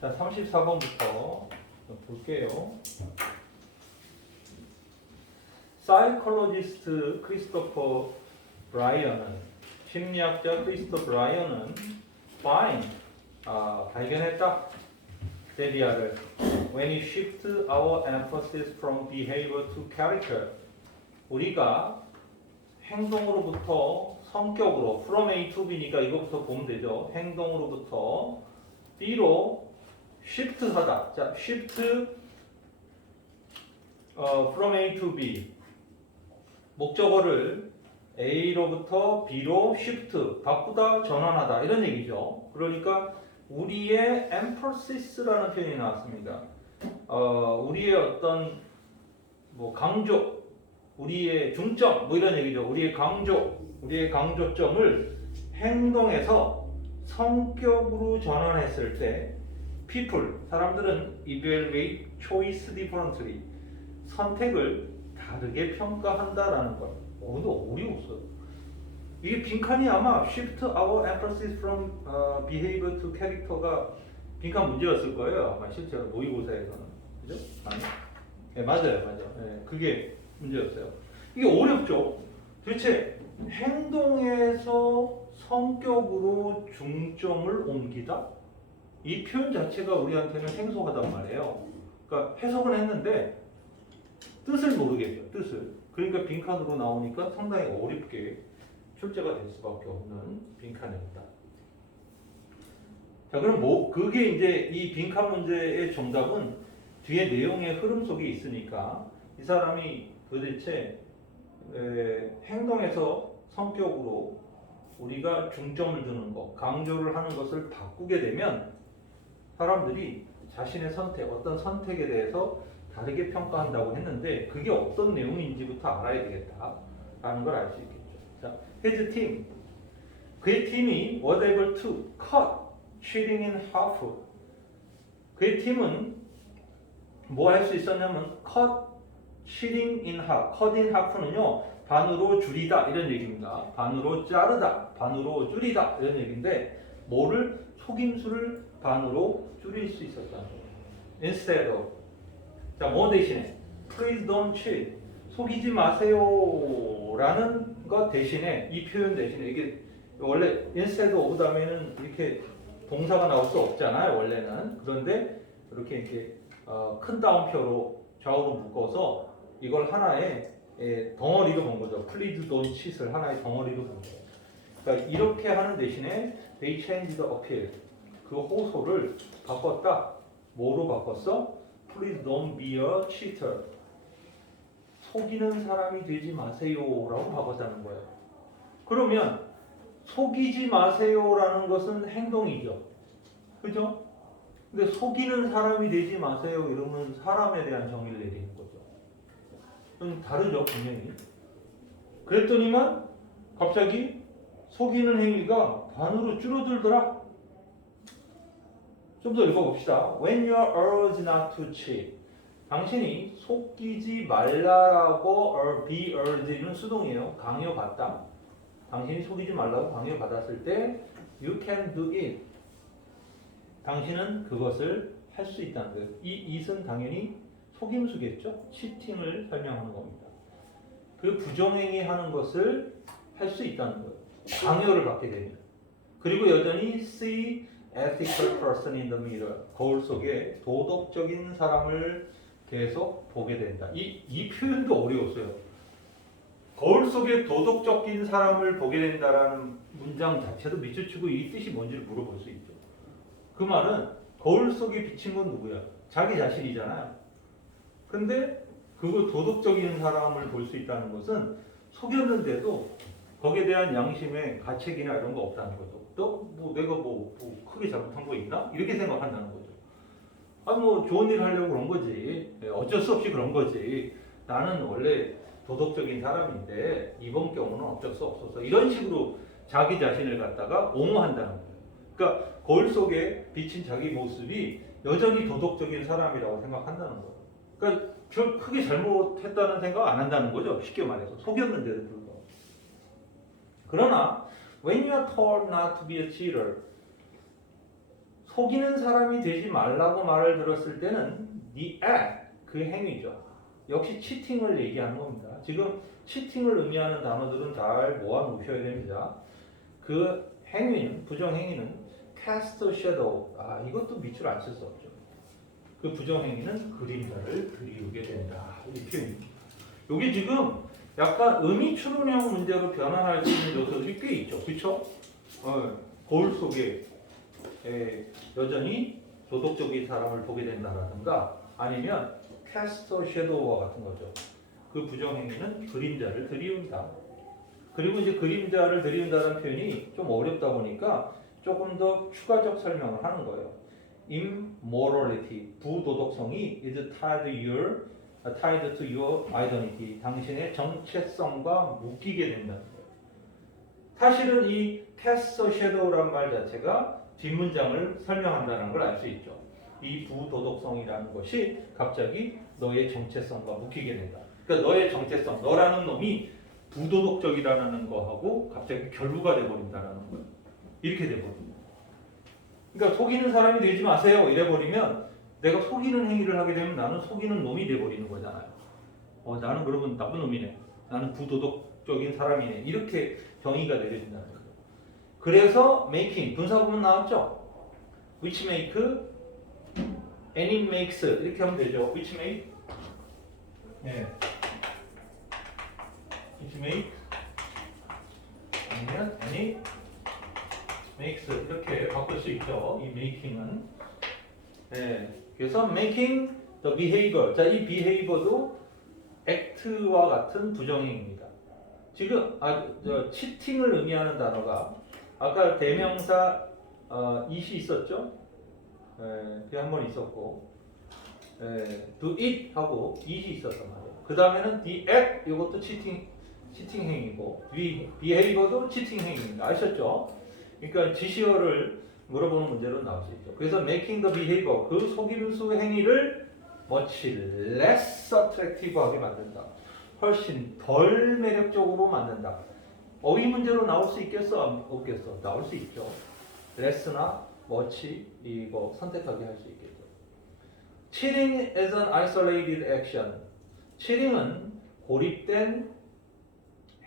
자, 34번부터 볼게요. 사이콜로지스트 크리스토퍼 브라이언은, 심리학자 크리스토퍼 브라이언은 발견했다. 데리아를 when we shift our emphasis from behavior to character, 우리가 행동으로부터 성격으로, from A to B니까 이거부터 보면 되죠. 행동으로부터 B로 shift하다. 자, shift from A to B, 목적어를 A로부터 B로 shift, 바꾸다, 전환하다, 이런 얘기죠. 그러니까 우리의 emphasis,라는 표현이 나왔습니다. 우리의 어떤 강조, 우리의 중점, 이런 얘기죠. 우리의 강조점을 행동에서 성격으로 전환했을 때 people, 사람들은 evaluate choice differently, 선택을 다르게 평가한다라는 것. 근데 어려웠어요. 이게 빈칸이 아마 shift our emphasis from behavior to character가 빈칸 문제였을 거예요. 아마 실제로 모의고사에서는. 그죠? 아니? 네, 맞아요. 네, 그게 문제였어요. 이게 어렵죠? 도대체 행동에서 성격으로 중점을 옮기다? 이 표현 자체가 우리한테는 생소하단 말이에요. 그러니까 해석은 했는데 뜻을 모르겠죠. 뜻을. 그러니까 빈칸으로 나오니까 상당히 어렵게 출제가 될 수밖에 없는 빈칸입니다. 자, 그럼 그게 이제 이 빈칸 문제의 정답은 뒤에 내용의 흐름 속에 있으니까 이 사람이 도대체 행동에서 성격으로 우리가 중점을 두는 것, 강조를 하는 것을 바꾸게 되면 사람들이 자신의 선택, 어떤 선택에 대해서 다르게 평가한다고 했는데 그게 어떤 내용인지부터 알아야 되겠다라는 걸 알 수 있겠죠. 자, his team, 그의 팀이 was able to cut cheating in half. 그의 팀은 뭐 할 수 있었냐면 cut cheating in half. cut in half는요 반으로 줄이다 이런 얘기입니다. 반으로 자르다, 반으로 줄이다 이런 얘기인데 뭐를 속임수를 반으로 줄일 수 있었다는 거예요. Instead of, 자, 뭐 대신에 please don't cheat, 속이지 마세요라는 것 대신에, 이 표현 대신에, 이게 원래 instead of 다음에는 이렇게 동사가 나올 수 없잖아요 원래는. 그런데 이렇게 큰 따옴표로 좌우로 묶어서 이걸 하나의 덩어리로 본 거죠. please don't cheat을 하나의 덩어리로 본 거예요. 그러니까 이렇게 하는 대신에 they changed the appeal, 그 호소를 바꿨다. 뭐로 바꿨어? Please don't be a cheater, 속이는 사람이 되지 마세요라고 바꿨다는 거예요. 그러면 속이지 마세요라는 것은 행동이죠. 그죠? 근데 속이는 사람이 되지 마세요 이러면 사람에 대한 정의를 내리는 거죠. 좀 다르죠, 분명히. 그랬더니만 갑자기 속이는 행위가 반으로 줄어들더라. 좀 더 읽어봅시다. When you are urged not to cheat, 당신이 속이지 말라라고 be urged는 수동이에요. 강요받다. 당신이 속이지 말라고 강요받았을 때 you can do it, 당신은 그것을 할 수 있다는 거예요. 이 it은 당연히 속임수겠죠. 치팅을 설명하는 겁니다. 그 부정행위 하는 것을 할 수 있다는 거예요. 강요를 받게 되면. 그리고 여전히 see ethical person in the mirror, 거울 속에 도덕적인 사람을 계속 보게 된다. 이 표현도 어려웠어요. 거울 속에 도덕적인 사람을 보게 된다라는 문장 자체도 미치치고 이 뜻이 뭔지를 물어볼 수 있죠. 그 말은 거울 속에 비친 건 누구야? 자기 자신이잖아요. 근데 그거 도덕적인 사람을 볼 수 있다는 것은 속였는데도 거기에 대한 양심의 가책이나 이런 거 없다는 거죠. 내가 크게 잘못한 거 있나? 이렇게 생각한다는 거죠. 좋은 일 하려고 그런 거지. 어쩔 수 없이 그런 거지. 나는 원래 도덕적인 사람인데 이번 경우는 어쩔 수 없어서, 이런 식으로 자기 자신을 갖다가 옹호한다는 거예요. 그러니까 거울 속에 비친 자기 모습이 여전히 도덕적인 사람이라고 생각한다는 거예요. 그러니까 크게 잘못했다는 생각 안 한다는 거죠. 쉽게 말해서 속였는데도 불구하고. 그러나 when you are told not to be a cheater, 속이는 사람이 되지 말라고 말을 들었을 때는 the act, 그 행위죠. 역시 치팅을 얘기하는 겁니다. 지금 치팅을 의미하는 단어들은 잘 모아놓으셔야 됩니다. 그 행위는, 부정행위는 cast a shadow. 이것도 밑줄 안 쓸 수 없죠. 그 부정행위는 그림자를 그리우게 된다. 이 표현입니다. 여기 지금 약간 의미 추론형 문제로 변환할 수 있는 요소들이 꽤 있죠. 그렇죠? 거울 속에 여전히 도덕적인 사람을 보게 된다라든가 아니면 cast a shadow와 같은 거죠. 그 부정행위는 그림자를 드리운다. 그리고 이제 그림자를 드리운다는 표현이 좀 어렵다 보니까 조금 더 추가적 설명을 하는 거예요. Immorality, 부도덕성이 is tied to your identity, 당신의 정체성과 묶이게 된다는 거예요. 사실은 이 cast a shadow란 말 자체가 뒷문장을 설명한다는 걸 알 수 있죠. 이 부도덕성이라는 것이 갑자기 너의 정체성과 묶이게 된다. 그러니까 너의 정체성, 너라는 놈이 부도덕적이라는 거하고 갑자기 결부가 돼버린다는 거예요. 이렇게 돼버립니다. 그러니까 속이는 사람이 되지 마세요. 이래버리면 내가 속이는 행위를 하게 되면 나는 속이는 놈이 돼버리는 거잖아요. 나는 그러면 나쁜 놈이네. 나는 부도덕적인 사람이네. 이렇게 정의가 내려진다는 거예요. 그래서 making, 분사구문 나왔죠? which make, and it makes 이렇게 하면 되죠. which make, which make 아니면 and it makes 이렇게 바꿀 수 있죠. 이 making은. 그래서 making the behavior. 자, 이 behavior도 act와 같은 부정행위입니다. 지금 치팅을 의미하는 단어가 아까 대명사 it이 있었죠? 그게 한 번 있었고 do it 하고 it이 있었단 말이에요. 그 다음에는 the act 이것도 치팅 행위고 behavior도 치팅 행위입니다. 아셨죠? 그러니까 지시어를 물어보는 문제로 나올 수 있죠. 그래서 making the behavior, 그 속임수 행위를 much less attractive하게 만든다. 훨씬 덜 매력적으로 만든다. 어휘 문제로 나올 수 있겠어? 없겠어? 나올 수 있죠. less나 much 이거 선택하게 할 수 있겠죠. Cheating is an isolated action. cheating은 고립된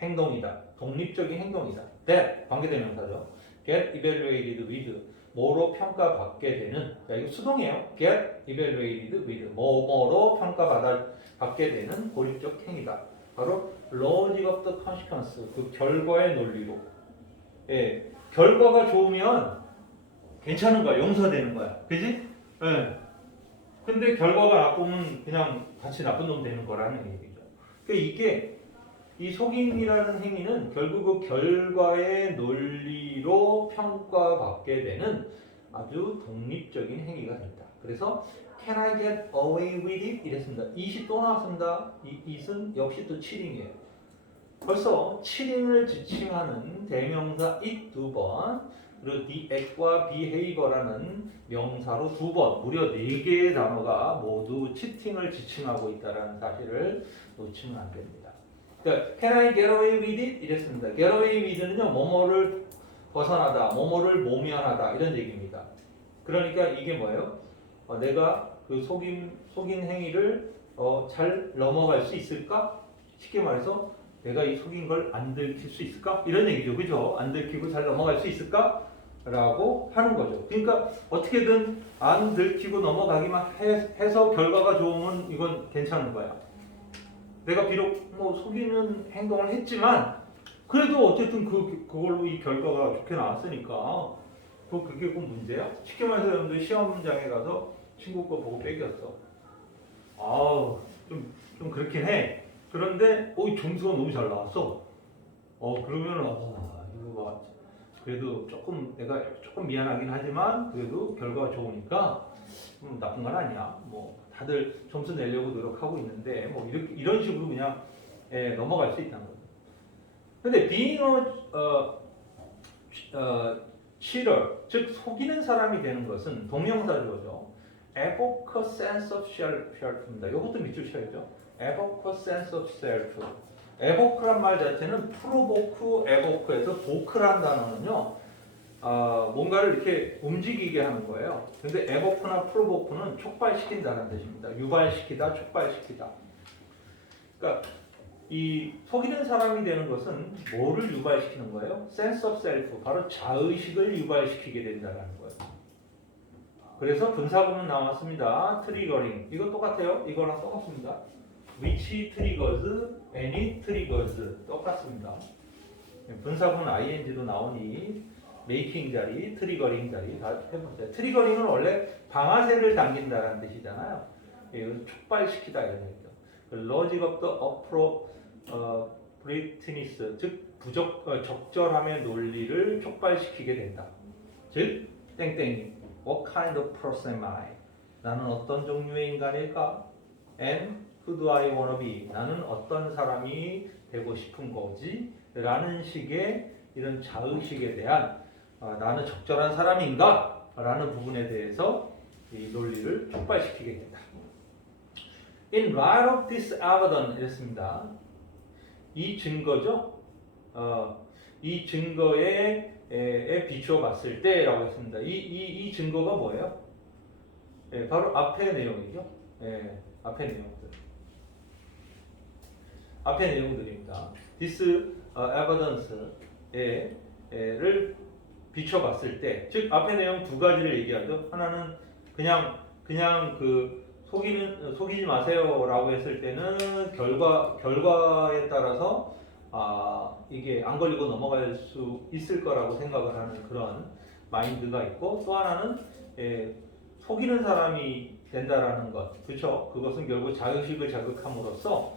행동이다. 독립적인 행동이다. that 관계대명사죠. get evaluated with 뭐로 평가받게 되는. 이거 수동이에요. get evaluated with 뭐로 평가받게 되는 고립적 행위다. 바로 logic of the consequence, 그 결과의 논리로. 결과가 좋으면 괜찮은 거야. 용서되는 거야. 그지? 근데 결과가 나쁘면 그냥 같이 나쁜 놈 되는 거라는 얘기죠. 그러니까 이게 이 속임이라는 행위는 결국 그 결과의 논리로 평가받게 되는 아주 독립적인 행위가 된다. 그래서 Can I get away with it? 이랬습니다. it이 또 나왔습니다. 이 it은 역시 또 치링이에요. 벌써 치링을 지칭하는 대명사 it 2번, 그리고 the act과 behavior라는 명사로 2번, 무려 4개의 단어가 모두 치팅을 지칭하고 있다는 사실을 놓치면 안 됩니다. 그러니까 Can I get away with it? 이랬습니다. Get away with는요, 뭐뭐를 벗어나다, 뭐뭐를 모면하다 이런 얘기입니다. 그러니까 이게 뭐예요? 내가 그 속인 행위를 잘 넘어갈 수 있을까? 쉽게 말해서 내가 이 속인 걸 안 들킬 수 있을까? 이런 얘기죠. 그죠? 안 들키고 잘 넘어갈 수 있을까? 라고 하는 거죠. 그러니까 어떻게든 안 들키고 넘어가기만 해서 결과가 좋으면 이건 괜찮은 거야. 내가 비록 뭐 속이는 행동을 했지만 그래도 어쨌든 그걸로 이 결과가 좋게 나왔으니까 그게 그 문제야? 쉽게 말해서 여러분들 시험장에 가서 친구 거 보고 빼겼어. 좀 그렇긴 해. 그런데 점수가 너무 잘 나왔어. 그러면 이거 그래도 내가 조금 미안하긴 하지만 그래도 결과가 좋으니까 나쁜 건 아니야. 뭐 다들 점수 내려고 노력하고 있는데 뭐 이런 식으로 그냥 넘어갈 수 있다는 거죠. 근데 being cheater, 즉 속이는 사람이 되는 것은 동명사조죠. evoke a sense of self입니다. 이것도 밑줄 쳐야죠. evoke a sense of self. evoke란 말 자체는 provoke, evoke에서 voke란 단어는요. 뭔가를 이렇게 움직이게 하는 거예요. 근데 에버프나 프로보크는 촉발시킨다는 뜻입니다. 유발시키다, 촉발시키다. 그러니까 이 속이는 사람이 되는 것은 뭐를 유발시키는 거예요? sense of self, 바로 자의식을 유발시키게 된다는 거예요. 그래서 분사구문 나왔습니다. 트리거링. 이거 똑같아요. 이거랑 똑같습니다. which triggers, any triggers 똑같습니다. 분사구문 ing도 나오니 making 자리, 트리거링 자리 다 해보세요. 트리거링은 원래 방아쇠를 당긴다라는 뜻이잖아요. 이건 촉발시키다 이런 얘기죠. logic of the appropriateness, 즉 적절함의 논리를 촉발시키게 된다. 즉 땡땡이 What kind of person am I? 나는 어떤 종류의 인간일까? And who do I wanna be? 나는 어떤 사람이 되고 싶은 거지? 라는 식의 이런 자의식에 대한 나는 적절한 사람인가? 라는 부분에 대해서 이 논리를 촉발시키게 된다. In light of this evidence 이랬습니다. 이 증거죠. 이 증거에 비추어 봤을 때라고 했습니다. 이 증거가 뭐예요? 바로 앞의 내용이죠. 앞의 내용들. 앞의 내용들입니다. This evidence를 비춰 봤을 때, 즉 앞의 내용 두 가지를 얘기하죠. 하나는 그냥 그 속이지 마세요라고 했을 때는 결과에 따라서 이게 안 걸리고 넘어갈 수 있을 거라고 생각을 하는 그런 마인드가 있고, 또 하나는 속이는 사람이 된다라는 것, 그렇죠? 그것은 결국 자의식을 자극함으로써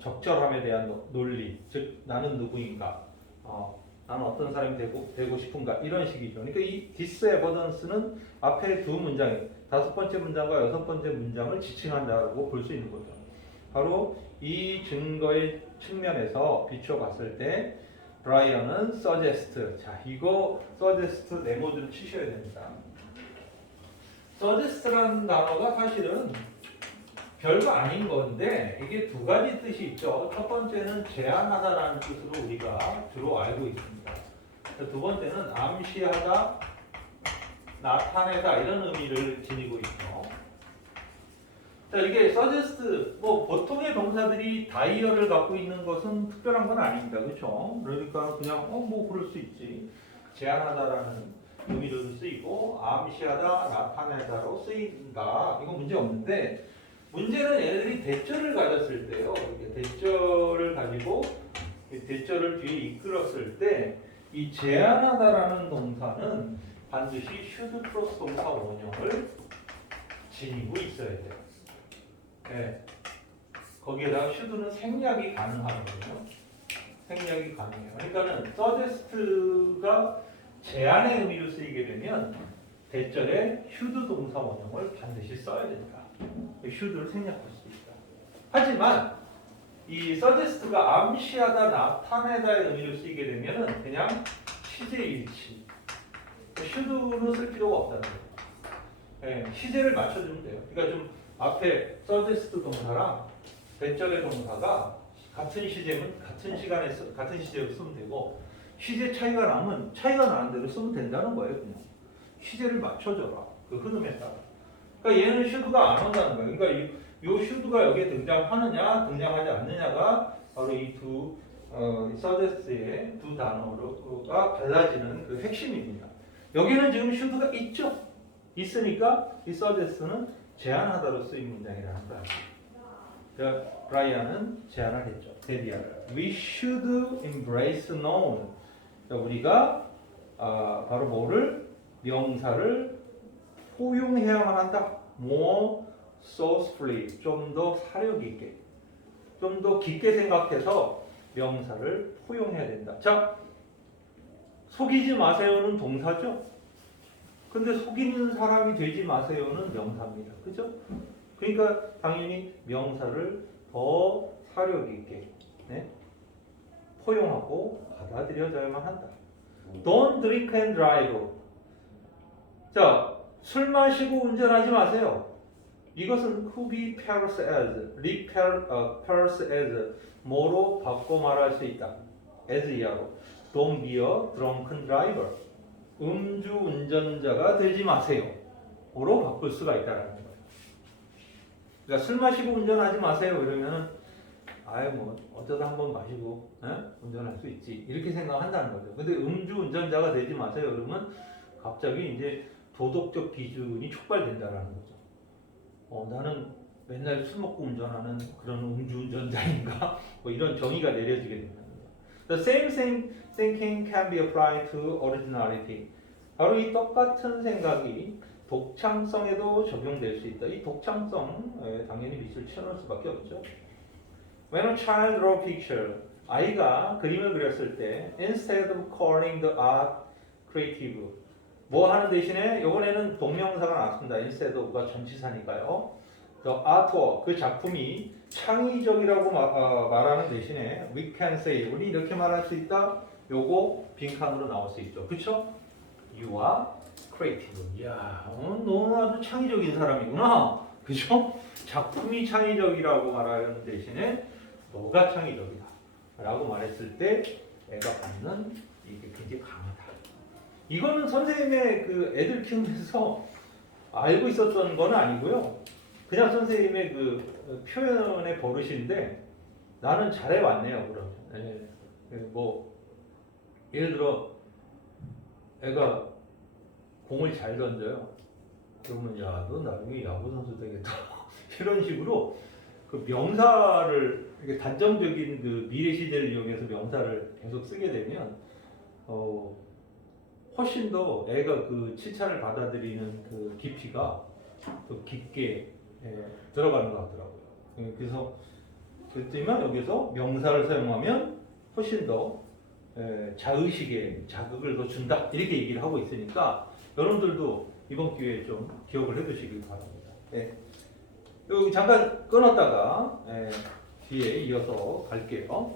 적절함에 대한 논리, 즉 나는 누구인가, 나는 어떤 사람이 되고 싶은가 이런 식이죠. 그러니까 이 this evidence는 앞에 두 문장, 다섯 번째 문장과 여섯 번째 문장을 지칭한다고 볼 수 있는 거죠. 바로 이 증거의 측면에서 비추어 봤을 때 브라이언은 suggest. 자, 이거 suggest 네모를 치셔야 됩니다. suggest라는 단어가 사실은 별거 아닌 건데 이게 두 가지 뜻이 있죠. 첫 번째는 제안하다라는 뜻으로 우리가 주로 알고 있습니다. 두 번째는 암시하다, 나타내다 이런 의미를 지니고 있죠. 자, 이게 suggest, 보통의 동사들이 다이어를 갖고 있는 것은 특별한 건 아닙니다. 그렇죠? 그러니까 그냥 그럴 수 있지. 제안하다라는 의미로 쓰이고 암시하다, 나타내다로 쓰인다. 이거 문제 없는데 문제는 얘들이 대절을 가졌을 때요. 이렇게 대절을 가지고 대절을 뒤에 이끌었을 때 이 제안하다라는 동사는 반드시 should 플러스 동사 원형을 지니고 있어야 돼요. 네. 거기에다가 should는 생략이 가능하거든요. 생략이 가능해요. 그러니까는 suggest가 제안의 의미로 쓰이게 되면 대절에 should 동사 원형을 반드시 써야 된다. should를 생략할 수 있다. 하지만 이 suggest가 암시하다, 나타내다의 의미로 쓰이게 되면은 그냥 시제일치. should는 쓸 필요가 없다는 거예요. 시제를 맞춰주면 돼요. 그러니까 좀 앞에 suggest 동사랑 대절의 동사가 같은 시제면 같은 시간에 같은 시제로 쓰면 되고, 시제 차이가 나면 차이가 나는 대로 쓰면 된다는 거예요. 그냥 시제를 맞춰줘라. 그 흐름에 따라. 그러니까 얘는 should가 안 온다는 거예요. 그러니까 이 should가 여기에 등장하느냐, 등장하지 않느냐가 바로 이 두 suggest의 두 단어가 달라지는 그 핵심입니다. 여기는 지금 should가 있죠. 있으니까 이 suggest는 제안하다로 쓰인 문장이라는 거예요. 그러니까 브라이언은 제안을 했죠. 데비아를. We should embrace known. 그러니까 우리가 바로 뭐를? 명사를 포용해야만 한다. more sourcefully. 좀 더 사력 있게. 좀 더 깊게 생각해서 명사를 포용해야 된다. 자, 속이지 마세요는 동사죠. 근데 속이는 사람이 되지 마세요는 명사입니다. 그죠? 그러니까 당연히 명사를 더 사력 있게 포용하고 받아들여져야만 한다. Don't drink and drive. 자, 술 마시고 운전하지 마세요. 이것은 who be pairs as, pairs as 뭐로 바꿔 말할 수 있다. as 이하로. Don't be a drunken driver. 음주 운전자가 되지 마세요로 바꿀 수가 있다라는 거예요. 그러니까 술 마시고 운전하지 마세요 이러면 아유 뭐 어쩌다 한번 마시고 운전할 수 있지 이렇게 생각한다는 거죠. 근데 음주 운전자가 되지 마세요 그러면 갑자기 이제 도덕적 기준이 촉발된다라는 거죠. 나는 맨날 술 먹고 운전하는 그런 음주운전자인가? 뭐 이런 정의가 내려지게 됩니다. The same thinking can be applied to originality. 바로 이 똑같은 생각이 독창성에도 적용될 수 있다. 이 독창성 당연히 밑을 치워놓을 수밖에 없죠. When a child draw a picture, 아이가 그림을 그렸을 때 instead of calling the art creative, 뭐 하는 대신에 이번에는 동명사가 나왔습니다. instead of가 전치사니까요. The artwork, 그 작품이 창의적이라고 말하는 대신에 we can say, 우리 이렇게 말할 수 있다. 요거 빈칸으로 나올 수 있죠. 그쵸? You are creative. 이야, 너는 아주 창의적인 사람이구나. 그죠? 작품이 창의적이라고 말하는 대신에 너가 창의적이다 라고 말했을 때 애가 받는 이게 굉장히 강하다. 이거는 선생님의 그 애들 키우면서 알고 있었던 건 아니고요. 그냥 선생님의 그 표현의 버릇인데 나는 잘해왔네요. 그럼 뭐 예를 들어 애가 공을 잘 던져요. 그러면 야, 너 나중에 야구 선수 되겠다. 이런 식으로 그 명사를 이렇게 단정적인 그 미래 시제를 이용해서 명사를 계속 쓰게 되면 훨씬 더 애가 그 칭찬을 받아들이는 그 깊이가 더 깊게 들어가는 것 같더라고요. 그래서 그렇지만 여기서 명사를 사용하면 훨씬 더 자의식에 자극을 더 준다 이렇게 얘기를 하고 있으니까 여러분들도 이번 기회에 좀 기억을 해두시길 바랍니다. 여기 잠깐 끊었다가 뒤에 이어서 갈게요.